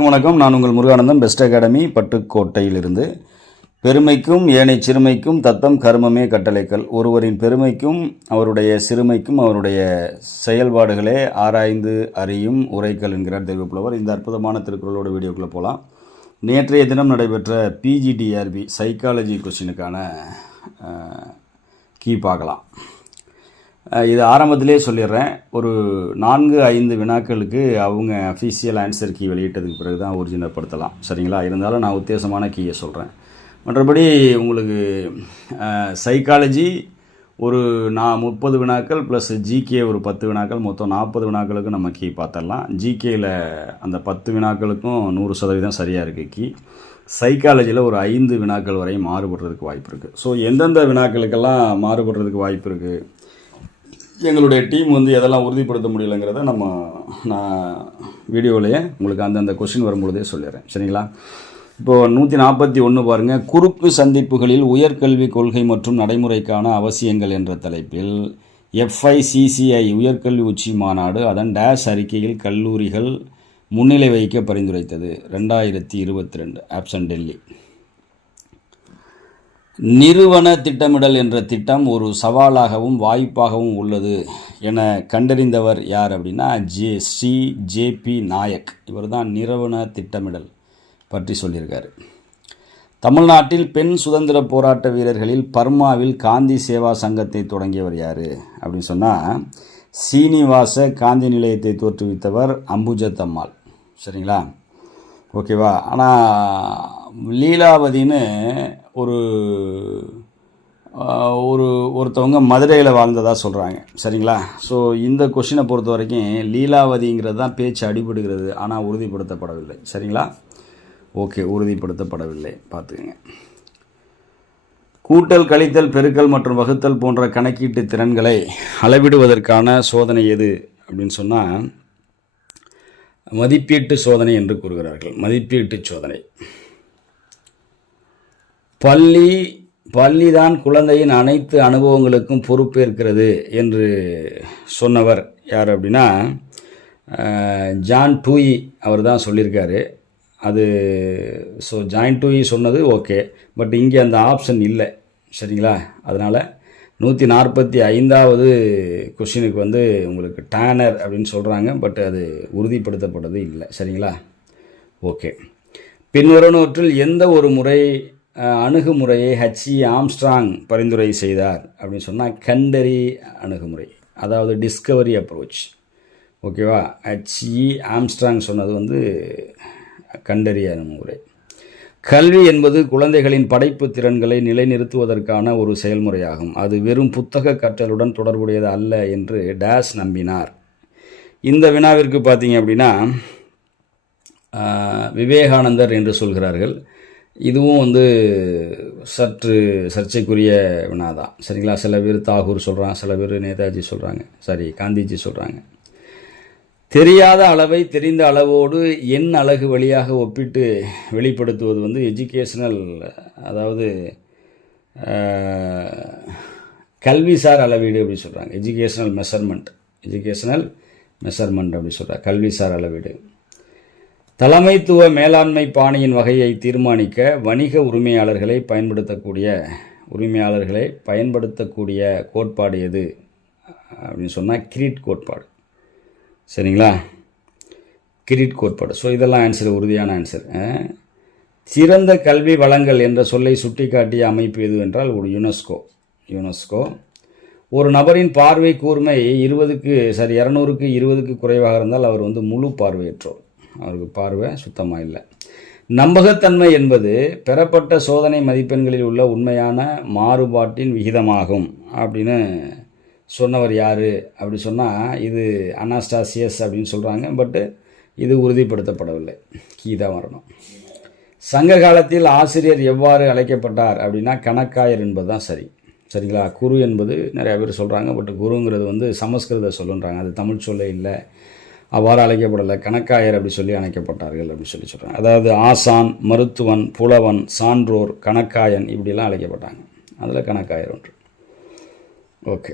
வணக்கம், நான் உங்கள் முருகானந்தம் பெஸ்ட் அகாடமி பட்டுக்கோட்டையிலிருந்து. பெருமைக்கும் ஏனை சிறுமைக்கும் தத்தம் கர்மமே கட்டளைக்கல். ஒருவரின் பெருமைக்கும் அவருடைய சிறுமைக்கும் அவருடைய செயல்பாடுகளே ஆராய்ந்து அறியும் உரைக்கல் என்கிறார் தெய்வப்புலவர். இந்த அற்புதமான திருக்குறளோட வீடியோக்குள்ளே போகலாம் நேற்றைய தினம் நடைபெற்ற பிஜிடிஆர்பி சைக்காலஜி கொஸ்டினுக்கான கீ பார்க்கலாம். இது ஆரம்பத்திலே சொல்லிடுறேன். ஒரு நான்கு ஐந்து வினாக்களுக்கு அவங்க அஃபீஷியல் ஆன்சர் கீ வெளியிட்டதுக்கு பிறகு தான் ஒரிஜினல் படுத்தலாம். சரிங்களா? இருந்தாலும் நான் உத்தேசமான கீயை சொல்கிறேன் மற்றபடி உங்களுக்கு சைக்காலஜி ஒரு நான் முப்பது வினாக்கள் ப்ளஸ் ஜிகே ஒரு பத்து வினாக்கள் மொத்தம் நாற்பது வினாக்களுக்கு நம்ம கீ பார்த்துடலாம். ஜிகேயில் அந்த பத்து வினாக்களுக்கும் நூறு சதவீதம் சரியாக இருக்குது கீ சைக்காலஜியில் ஒரு ஐந்து வினாக்கள் வரையும் மாறுபடுறதுக்கு வாய்ப்பு இருக்குது ஸோ எந்தெந்த வினாக்களுக்கெல்லாம் மாறுபடுறதுக்கு வாய்ப்பு இருக்குது எங்களுடைய டீம் வந்து எதெல்லாம் உறுதிப்படுத்த முடியலைங்கிறத நம்ம நான் வீடியோவிலேயே உங்களுக்கு அந்தந்த கொஷின் வரும்பொழுதே சொல்லிடுறேன். சரிங்களா? இப்போது நூற்றி நாற்பத்தி ஒன்று பாருங்கள் குறுக்கு சந்திப்புகளில் உயர்கல்வி கொள்கை மற்றும் நடைமுறைக்கான அவசியங்கள் என்ற தலைப்பில் எஃப்ஐசிசிஐ உயர்கல்வி உச்சி மாநாடு அதன் டேஷ் அறிக்கையில் கல்லூரிகள் முன்னிலை வைக்க பரிந்துரைத்தது. ரெண்டாயிரத்தி இருபத்தி ரெண்டு ஆப்ஷன் டெல்லி நிறுவன திட்டமிடல் என்ற திட்டம் ஒரு சவாலாகவும் வாய்ப்பாகவும் உள்ளது என கண்டறிந்தவர் யார் அப்படின்னா ஜே ஸ்ரீ ஜேபி நாயக். இவர் தான் நிறுவன திட்டமிடல் பற்றி சொல்லியிருக்காரு. தமிழ்நாட்டில் பெண் சுதந்திர போராட்ட வீரர்களில் பர்மாவில் காந்தி சேவா சங்கத்தை தொடங்கியவர் யார் அப்படின்னு சொன்னால் சீனிவாச காந்தி நிலையத்தை தோற்றுவித்தவர் அம்புஜத்தம்மாள். சரிங்களா? ஓகேவா? ஆனால் லீலாவதின்னு ஒரு ஒரு ஒருத்தவங்க மதுரையில் வாழ்ந்ததாக சொல்கிறாங்க சரிங்களா? ஸோ இந்த கொஷினை பொறுத்த வரைக்கும் லீலாவதிங்கிறது தான் பேச்சு அடிபடுகிறது ஆனால் உறுதிப்படுத்தப்படவில்லை. சரிங்களா? ஓகே உறுதிப்படுத்தப்படவில்லை. பார்த்துக்கங்க. கூட்டல் கழித்தல் பெருக்கல் மற்றும் வகுத்தல் போன்ற கணக்கீட்டு திறன்களை அளவிடுவதற்கான சோதனை எது அப்படின்னு சொன்னால் மதிப்பீட்டு சோதனை என்று கூறுகிறார்கள். மதிப்பீட்டு சோதனை. பள்ளி பள்ளிதான் குழந்தையின் அனைத்து அனுபவங்களுக்கும் பொறுப்பேற்கிறது என்று சொன்னவர் யார் அப்படின்னா ஜான் டூயி அவர் தான் சொல்லியிருக்காரு. அது ஸோ ஜாயின் டூயி சொன்னது ஓகே. பட் இங்கே அந்த ஆப்ஷன் இல்லை. சரிங்களா? அதனால் நூற்றி நாற்பத்தி ஐந்தாவது கொஷினுக்கு வந்து உங்களுக்கு டேனர் அப்படின்னு சொல்கிறாங்க பட் அது உறுதிப்படுத்தப்பட்டது இல்லை. சரிங்களா? ஓகே. பின்வருவனவற்றில் எந்த ஒரு முறை அணுகுமுறையை ஹச்இ ஆம்ஸ்ட்ராங் பரிந்துரை செய்தார் அப்படின்னு சொன்னால் கண்டறி அணுகுமுறை அதாவது டிஸ்கவரி அப்ரோச் ஓகேவா? ஹச்இ ஆம்ஸ்ட்ராங் சொன்னது வந்து கண்டறி அணுகுமுறை. கல்வி என்பது குழந்தைகளின் படைப்பு திறன்களை நிலைநிறுத்துவதற்கான ஒரு செயல்முறையாகும். அது வெறும் புத்தக கற்றலுடன் தொடர்புடையது அல்ல என்று டேஸ் நம்பினார். இந்த வினாவிற்கு பார்த்தீங்க அப்படின்னா விவேகானந்தர் என்று சொல்கிறார்கள். இதுவும் வந்து சற்று சர்ச்சைக்குரிய வினாதான். சரிங்களா? சில பேர் தாகூர் சொல்கிறான் சில பேர் நேதாஜி சொல்கிறாங்க சாரி காந்திஜி சொல்கிறாங்க தெரியாத அளவை தெரிந்த அளவோடு எண் அழகு வழியாக ஒப்பிட்டு வெளிப்படுத்துவது வந்து எஜுகேஷனல் அதாவது கல்விசார் அளவீடு அப்படி சொல்கிறாங்க எஜுகேஷனல் மெஷர்மெண்ட் எஜுகேஷனல் மெஷர்மெண்ட் அப்படி சொல்கிறாங்க கல்விசார் அளவீடு. தலைமைத்துவ மேலாண்மை பாணியின் வகையை தீர்மானிக்க வணிக உரிமையாளர்களை பயன்படுத்தக்கூடிய உரிமையாளர்களை பயன்படுத்தக்கூடிய கோட்பாடு எது? அப்படின்னு சொன்னால் கிரீட் கோட்பாடு. சரிங்களா? கிரீட் கோட்பாடு. ஸோ இதெல்லாம் ஆன்சர் உறுதியான ஆன்சர் சிறந்த கல்வி வளங்கள் என்ற சொல்லை சுட்டிக்காட்டிய அமைப்பு எது என்றால் ஒரு யுனெஸ்கோ. யுனெஸ்கோ. ஒரு நபரின் பார்வை கூர்மை இருபதுக்கு சரி இரநூறுக்கு இருபதுக்கு குறைவாக இருந்தால் அவர் வந்து முழு பார்வையற்றோர். அவருக்கு பார்வை சுத்தமாக இல்லை. நம்பகத்தன்மை என்பது பெறப்பட்ட சோதனை மதிப்பெண்களில் உள்ள உண்மையான மாறுபாட்டின் விகிதமாகும் அப்படின்னு சொன்னவர் யார் அப்படி சொன்னால் இது அனாஸ்டாசியஸ் அப்படின்னு சொல்கிறாங்க பட்டு இது உறுதிப்படுத்தப்படவில்லை. கீதா வரணும் சங்க காலத்தில் ஆசிரியர் எவ்வாறு அழைக்கப்பட்டார் அப்படின்னா கணக்காயர் என்பது தான் சரி. சரிங்களா? குரு என்பது நிறைய பேர் சொல்கிறாங்க பட் குருங்கிறது வந்து சமஸ்கிருத சொல்லுன்றாங்க. அது தமிழ் சொல்ல இல்லை. அவ்வாறு அழைக்கப்படலை. கணக்காயர் அப்படி சொல்லி அழைக்கப்பட்டார்கள் அப்படின்னு சொல்லி சொல்கிறாங்க அதாவது ஆசான் மருத்துவன் புலவன் சான்றோர் கணக்காயன் இப்படிலாம் அழைக்கப்பட்டாங்க. அதில் கணக்காயர் ஒன்று. ஓகே.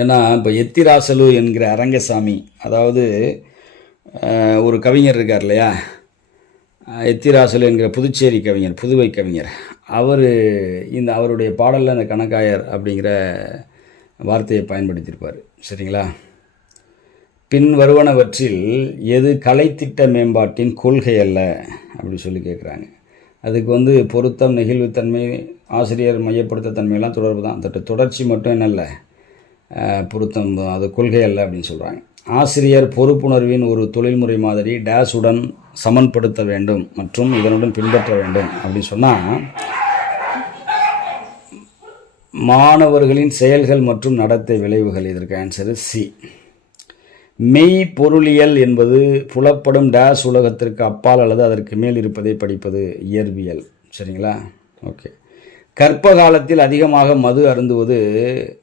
ஏன்னா இப்போ எத்திராசலு என்கிற அரங்கசாமி அதாவது ஒரு கவிஞர் இருக்கார் இல்லையா? எத்திராசலு என்கிற புதுச்சேரி கவிஞர் புதுவை கவிஞர். அவர் இந்த அவருடைய பாடலில் அந்த கணக்காயர் அப்படிங்கிற வார்த்தையை பயன்படுத்தியிருப்பார். சரிங்களா? பின் வருவனவற்றில் எது கலைத்திட்ட மேம்பாட்டின் கொள்கை அல்ல அப்படி சொல்லி கேட்குறாங்க அதுக்கு வந்து பொருத்தம் நெகிழ்வுத்தன்மை ஆசிரியர் மையப்படுத்த தன்மையெல்லாம் தொடர்பு தான். அந்த தொடர்ச்சி மட்டும் என்னல்ல பொருத்தம் அது கொள்கை அல்ல அப்படின்னு சொல்கிறாங்க ஆசிரியர் பொறுப்புணர்வின் ஒரு தொழில்முறை மாதிரி டேஷுடன் சமன்படுத்த வேண்டும் மற்றும் இதனுடன் பின்பற்ற வேண்டும் அப்படின்னு சொன்னால் மாணவர்களின் செயல்கள் மற்றும் நடத்தை விளைவுகள் இதற்கு ஆன்சரு சி மெய் பொருளியல் என்பது புலப்படும் டேஸ் உலகத்திற்கு அப்பால் அல்லது அதற்கு மேல் இருப்பதை படிப்பது இயற்பியல். சரிங்களா? ஓகே. கற்ப காலத்தில் அதிகமாக மது அருந்துவது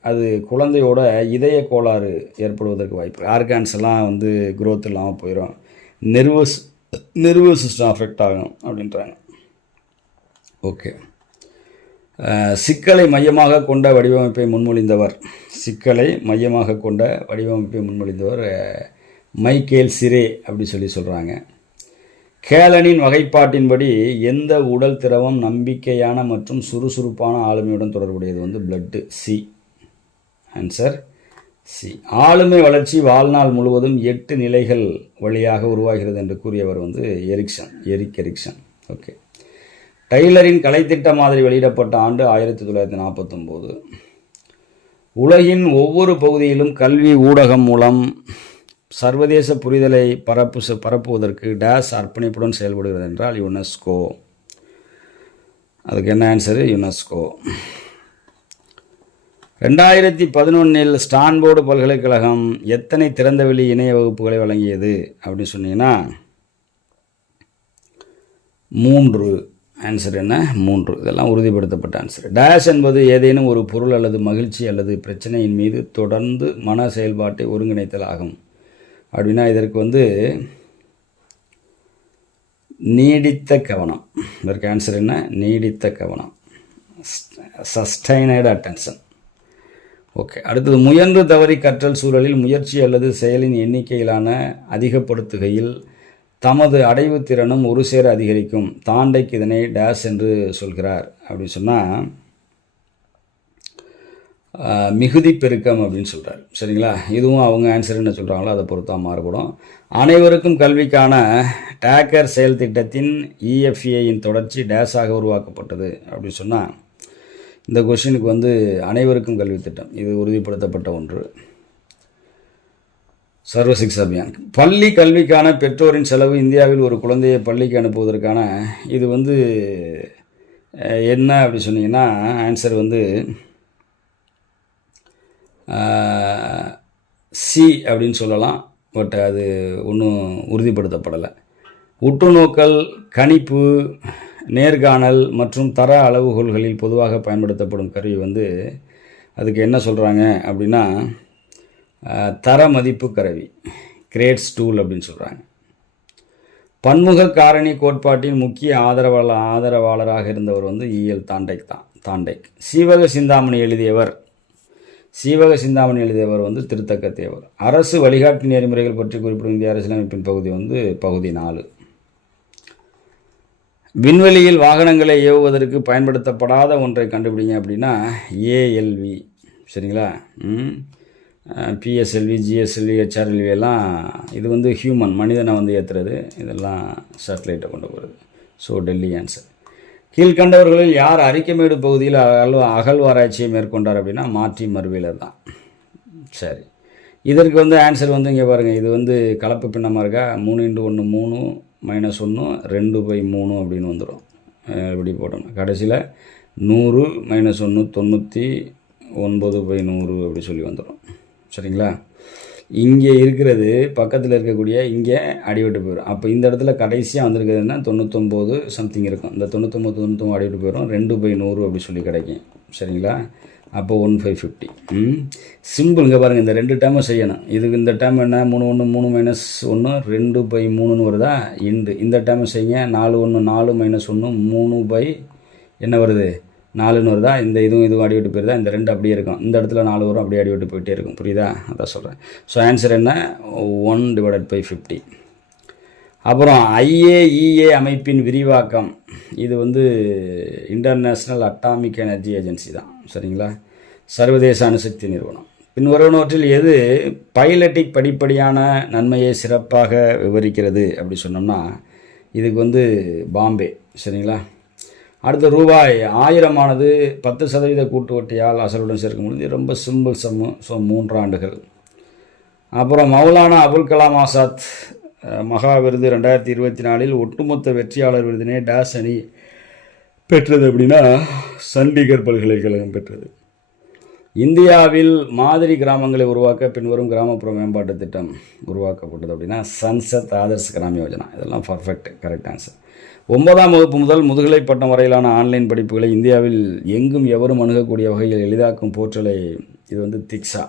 அது குழந்தையோட இதய கோளாறு ஏற்படுவதற்கு வாய்ப்பு. ஆர்கான்ஸ் எல்லாம் வந்து குரோத் இல்லாமல் போயிடும் நெர்வஸ் நெர்வஸ் சிஸ்டம் அஃபெக்ட் ஆகும் அப்படின்றாங்க. ஓகே. சிக்கலை மையமாக கொண்ட வடிவமைப்பை முன்மொழிந்தவர். சிக்கலை மையமாக கொண்ட வடிவமைப்பை முன்மொழிந்தவர் மைக்கேல் சிரே அப்படி சொல்லி சொல்கிறாங்க கேலனின் வகைப்பாட்டின்படி எந்த உடல் திரவம் நம்பிக்கையான மற்றும் சுறுசுறுப்பான ஆளுமையுடன் தொடர்புடையது வந்து பிளட்டு சி ஆன்சர் சி ஆளுமை வளர்ச்சி வாழ்நாள் முழுவதும் எட்டு நிலைகள் வழியாக உருவாகிறது என்று கூறியவர் வந்து எரிக்சன் எரிக் எரிக்சன். ஓகே டைலரின் கலைத்திட்டம் மாதிரி வெளியிடப்பட்ட ஆண்டு ஆயிரத்தி தொள்ளாயிரத்தி நாற்பத்தொம்போது. உலகின் ஒவ்வொரு பகுதியிலும் கல்வி ஊடகம் மூலம் சர்வதேச புரிதலை பரப்பு பரப்புவதற்கு டேஸ் அர்ப்பணிப்புடன் செயல்படுகிறது என்றால் யுனெஸ்கோ. அதுக்கு என்ன ஆன்சரு யுனெஸ்கோ. ரெண்டாயிரத்தி பதினொன்றில் ஸ்டான்போர்டு பல்கலைக்கழகம் எத்தனை திறந்தவெளி இணைய வகுப்புகளை வழங்கியது அப்படின்னு சொன்னீங்கன்னா மூன்று. ஆன்சர் என்ன? மூன்று. இதெல்லாம் உறுதிப்படுத்தப்பட்ட ஆன்சர் டேஷ் என்பது ஏதேனும் ஒரு பொருள் அல்லது மகிழ்ச்சி அல்லது பிரச்சனையின் மீது தொடர்ந்து மன செயல்பாட்டை ஒருங்கிணைத்தல் ஆகும். அப்படின்னா இதற்கு வந்து நீடித்த கவனம். இதற்கு ஆன்சர் என்ன? நீடித்த கவனம். சஸ்டைனட் அட்டென்ஷன் ஓகே அடுத்தது முயன்று தவறி கற்றல் சூழலில் முயற்சி அல்லது செயலின் எண்ணிக்கையிலான அதிகப்படுத்துகையில் தமது அடைவு திறனும் ஒரு சேர அதிகரிக்கும். தாண்டைக்கு இதனை டேஸ் என்று சொல்கிறார். அப்படின்னு சொன்னால் மிகுதி பெருக்கம் அப்படின்னு சொல்கிறார் சரிங்களா? இதுவும் அவங்க ஆன்சர் என்ன சொல்கிறாங்களோ அதை பொறுத்தா மாறுபடும். அனைவருக்கும் கல்விக்கான டேக்கர் செயல் திட்டத்தின் இஎஃப்ஏயின் தொடர்ச்சி டேஸாக உருவாக்கப்பட்டது. அப்படின்னு சொன்னால் இந்த கொஷினுக்கு வந்து அனைவருக்கும் கல்வி திட்டம். இது உறுதிப்படுத்தப்பட்ட ஒன்று. சர்வ சிக்ஷா அபியான் பள்ளி கல்விக்கான பெற்றோரின் செலவு இந்தியாவில் ஒரு குழந்தையை பள்ளிக்கு அனுப்புவதற்கான இது வந்து என்ன அப்படி சொன்னீங்கன்னா ஆன்சர் வந்து சி அப்படின்னு சொல்லலாம். பட் அது ஒன்றும் உறுதிப்படுத்தப்படலை. உற்றுநோக்கல் கணிப்பு நேர்காணல் மற்றும் தர அளவுகோல்களில் பொதுவாக பயன்படுத்தப்படும் கருவி வந்து அதுக்கு என்ன சொல்கிறாங்க அப்படின்னா தர மதிப்பு கருவி. கிரேட்ஸ் டூல் அப்படின்னு சொல்கிறாங்க பன்முக காரணி கோட்பாட்டின் முக்கிய ஆதரவாளர் ஆதரவாளராக இருந்தவர் வந்து e. இஎல் தாண்டைக் தான் தாண்டைக். சீவக சிந்தாமணி எழுதியவர் சீவக சிந்தாமணி எழுதியவர் வந்து திருத்தக்க தேவர் அரசு வழிகாட்டு நெறிமுறைகள் பற்றி குறிப்பிடும் இந்திய அரசியலமைப்பின் பகுதி வந்து பகுதி நாலு. விண்வெளியில் வாகனங்களை ஏவுவதற்கு பயன்படுத்தப்படாத ஒன்றை கண்டுபிடிங்க அப்படின்னா ஏஎல்வி சரிங்களா? பிஎஸ்எல்வி ஜிஎஸ்எல்வி ஹெச்ஆர்எல்வி எல்லாம் இது வந்து ஹியூமன் மனிதனை வந்து ஏற்றுறது இதெல்லாம் சேட்டலைட்டை கொண்டு போகிறது ஸோ டெல்லி ஆன்சர் கீழ்கண்டவர்களில் யார் அரிக்கமேடு பகுதியில் அகல் அகழ்வாராய்ச்சியை மேற்கொண்டார் அப்படின்னா மாற்றி மறுவியலர் தான். சரி. இதற்கு வந்து ஆன்சர் வந்து இங்கே பாருங்கள் இது வந்து கலப்பு பின்னமாக இருக்கா? மூணு இன்ட்டு ஒன்று மூணு மைனஸ் ஒன்று ரெண்டு பை மூணு அப்படின்னு வந்துடும் இப்படி போட்டோம்னா. கடைசியில் நூறு மைனஸ் ஒன்று தொண்ணூற்றி ஒன்பது பை நூறு அப்படி சொல்லி வந்துடும் சரிங்களா? இங்கே இருக்கிறது பக்கத்தில் இருக்கக்கூடிய இங்கே அடிவிட்டு போயிடும் அப்போ இந்த இடத்துல கடைசியாக வந்திருக்கிறதுனா தொண்ணூத்தொம்போது சம்திங் இருக்கும். இந்த தொண்ணூத்தொம்பது தொண்ணூத்தொம்பது அடிவிட்டு போயிடும் ரெண்டு பை நூறு அப்படி சொல்லி கிடைக்கும். சரிங்களா? அப்போ ஒன் ஃபைவ் ஃபிஃப்டி ம்? சிம்பிள் இங்கே பாருங்கள் இந்த ரெண்டு டேமும் செய்யணும். இதுக்கு இந்த டேம் என்ன? மூணு ஒன்று மூணு மைனஸ் ஒன்று ரெண்டு பை மூணுன்னு வருதா? இண்டு. இந்த டேமை செய்யுங்க. நாலு ஒன்று நாலு மைனஸ் ஒன்று மூணு பை என்ன வருது? நாலுன்னு வருதா இந்த இதுவும் இதுவும் அடி விட்டு போயிருதா இந்த ரெண்டு அப்படியே இருக்கும். இந்த இடத்துல நாலு வரும் அப்படியே அடிவிட்டு போயிட்டே இருக்கும். புரியுதா? அதான் சொல்கிறேன் ஸோ ஆன்சர் என்ன? ஒன் டிவைடட் பை ஃபிஃப்டி அப்புறம் ஐஏஇஏ அமைப்பின் விரிவாக்கம். இது வந்து இன்டர்நேஷ்னல் அட்டாமிக் எனர்ஜி ஏஜென்சி தான். சரிங்களா? சர்வதேச அணுசக்தி நிறுவனம். பின்வருவனவற்றில் எது பைலட்டிக் படிப்படியான நன்மையை சிறப்பாக விவரிக்கிறது? அப்படி சொன்னோம்னா இதுக்கு வந்து பாம்பே. சரிங்களா? அடுத்த ரூபாய். ஆயிரமானது பத்து சதவீத கூட்டு வட்டியால் அசலுடன் சேர்க்கும் பொழுது ரொம்ப சிம்பிள் சம்மு. ஸோ மூன்று ஆண்டுகள் அப்புறம் மௌலானா அபுல் கலாம் ஆசாத் மகா விருது ரெண்டாயிரத்தி இருபத்தி நாலில் ஒட்டுமொத்த வெற்றியாளர் விருதினை டேஸ் அணி பெற்றது அப்படின்னா சண்டிகர் பல்கலைக்கழகம் பெற்றது. இந்தியாவில் மாதிரி கிராமங்களை உருவாக்க பின்வரும் கிராமப்புற மேம்பாட்டு திட்டம் உருவாக்கப்பட்டது அப்படின்னா சன்சத் ஆதர்ஸ் கிராம யோஜனா. இதெல்லாம் பர்ஃபெக்ட் கரெக்ட் ஆன்சர் ஒன்பதாம் வகுப்பு முதல் முதுகலை பட்டம் வரையிலான ஆன்லைன் படிப்புகளை இந்தியாவில் எங்கும் எவரும் அணுகக்கூடிய வகையில் எளிதாக்கும் போர்ட்டலை இது வந்து திக்ஸா.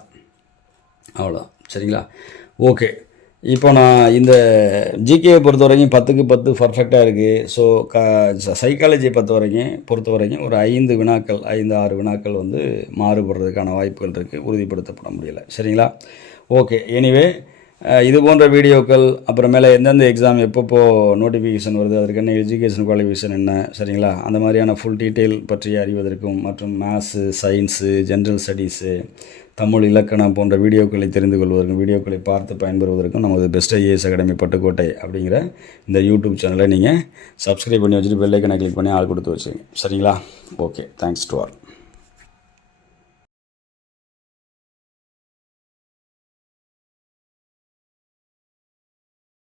அவ்வளோ சரிங்களா? ஓகே. இப்போ நான் இந்த ஜிகேயை பொறுத்த வரைக்கும் பத்துக்கு பத்து பர்ஃபெக்டாக இருக்குது ஸோ க சைக்காலஜியை பொறுத்த வரைக்கும் பொறுத்த வரைக்கும் ஒரு ஐந்து வினாக்கள் ஐந்து ஆறு வினாக்கள் வந்து மாறுபடுறதுக்கான வாய்ப்புகள் இருக்குது உறுதிப்படுத்தப்பட முடியல. சரிங்களா? ஓகே. எனிவே இது போன்ற வீடியோக்கள் அப்புறமேல எந்தெந்த எக்ஸாம் எப்பப்போ நோட்டிஃபிகேஷன் வருது அதற்கு என்ன எஜுகேஷன் குவாலிஃபிகேஷன் என்ன சரிங்களா? அந்த மாதிரியான ஃபுல் டீட்டெயில் பற்றி அறிவதற்கும் மற்றும் maths science general studies Tamil இலக்கணம் போன்ற வீடியோக்களை தெரிந்து கொள்வதற்கும் வீடியோக்களை பார்த்து பயன்பெறுவதற்கும் நமது பெஸ்ட் ஐஏஎஸ் அகாடமி பட்டுக்கோட்டை அப்படிங்கிற இந்த யூடியூப் சேனலை நீங்கள் சப்ஸ்கிரைப் பண்ணி வச்சுட்டு பெல்லைக்கனை கிளிக் பண்ணி ஆள் கொடுத்து வச்சுங்க. சரிங்களா? Okay thanks to all